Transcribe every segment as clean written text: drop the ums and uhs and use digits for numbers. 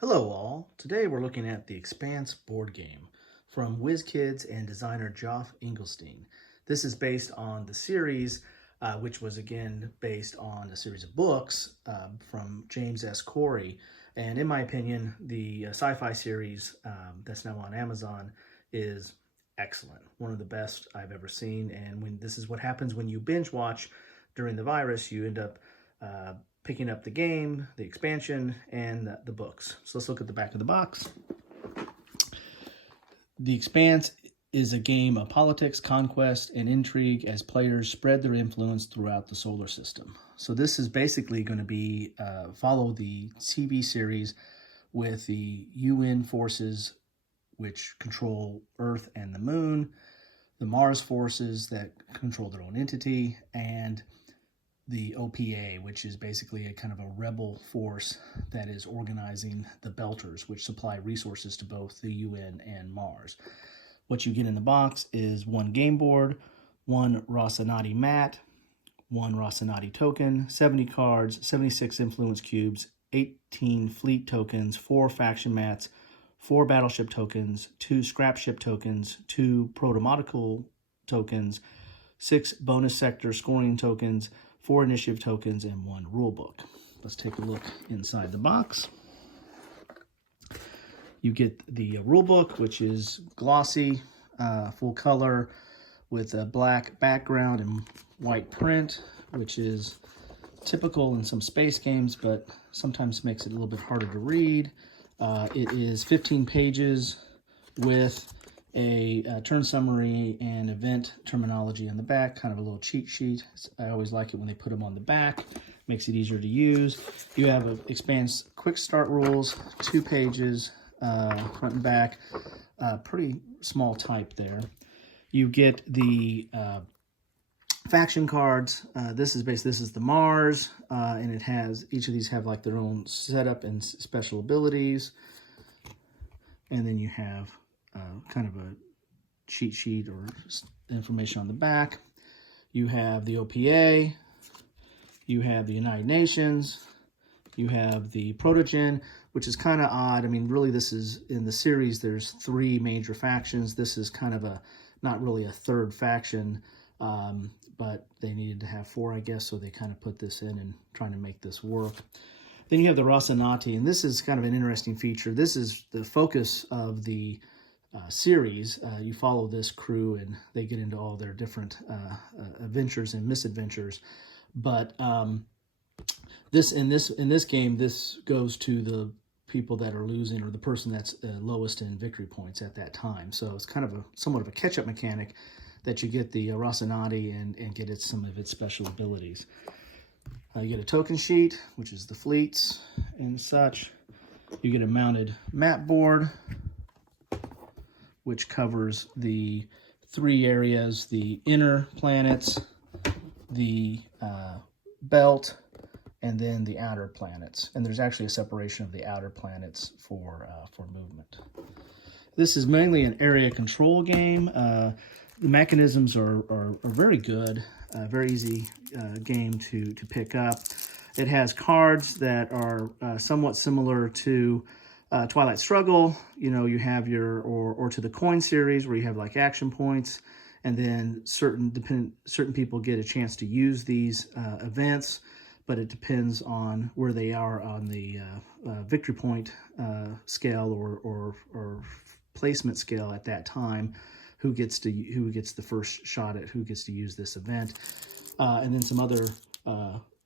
Hello all, today we're looking at the Expanse board game from WizKids and designer Geoff Engelstein. This is based on the series, which was again based on a series of books from James S. Corey. And in my opinion, the sci-fi series that's now on Amazon is excellent. One of the best I've ever seen. And this is what happens when you binge watch during the virus, you end up picking up the game, the expansion, and the books. So let's look at the back of the box. The Expanse is a game of politics, conquest, and intrigue as players spread their influence throughout the solar system. So this is basically going to be follow the TV series with the UN forces which control Earth and the Moon, the Mars forces that control their own entity, and the OPA, which is basically a kind of a rebel force that is organizing the Belters, which supply resources to both the UN and Mars. What you get in the box is one game board, one Rocinante mat, one Rocinante token, 70 cards, 76 influence cubes, 18 fleet tokens, 4 faction mats, 4 battleship tokens, 2 scrap ship tokens, 2 proto-molecule tokens, 6 bonus sector scoring tokens, 4 initiative tokens, and 1 rule book. Let's take a look inside the box. You get the rule book, which is glossy, full color, with a black background and white print, which is typical in some space games, but sometimes makes it a little bit harder to read. It is 15 pages with a turn summary and event terminology on the back, kind of a little cheat sheet. I always like it when they put them on the back. Makes it easier to use. You have an Expanse quick start rules, 2 pages, front and back, pretty small type there. You get the faction cards. This is the Mars, and it has, each of these have like their own setup and special abilities. And then you have kind of a cheat sheet or information on the back. You have the OPA, you have the United Nations, you have the Protogen, which is kind of odd. I mean, really, this is, in the series, there's 3 major factions. This is kind of a, not really a third faction, but they needed to have 4, I guess, so they kind of put this in and trying to make this work. Then you have the Rocinante, and this is kind of an interesting feature. This is the focus of the series. You follow this crew, and they get into all their different adventures and misadventures. But in this game, this goes to the people that are losing, or the person that's lowest in victory points at that time. So it's kind of somewhat of a catch-up mechanic that you get the Rocinante and get some of its special abilities. You get a token sheet, which is the fleets and such. You get a mounted map board, which covers the 3 areas: the inner planets, the belt, and then the outer planets. And there's actually a separation of the outer planets for movement. This is mainly an area control game. The mechanisms are very good, very easy game to pick up. It has cards that are somewhat similar to Twilight Struggle. You know, you have your, or to the coin series, where you have like action points, and then certain people get a chance to use these events, but it depends on where they are on the victory point scale or placement scale at that time, who gets the first shot at who gets to use this event, and then some other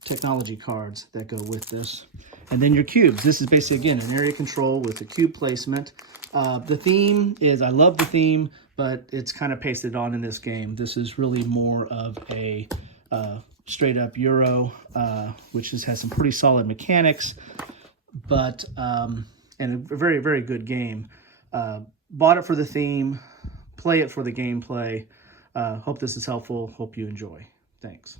technology cards that go with this. And then your cubes. This is basically, again, an area control with a cube placement. The theme is, I love the theme, but it's kind of pasted on in this game. This is really more of a straight up Euro, which has some pretty solid mechanics, but and a very, very good game. Bought it for the theme, play it for the gameplay. Hope this is helpful. Hope you enjoy. Thanks.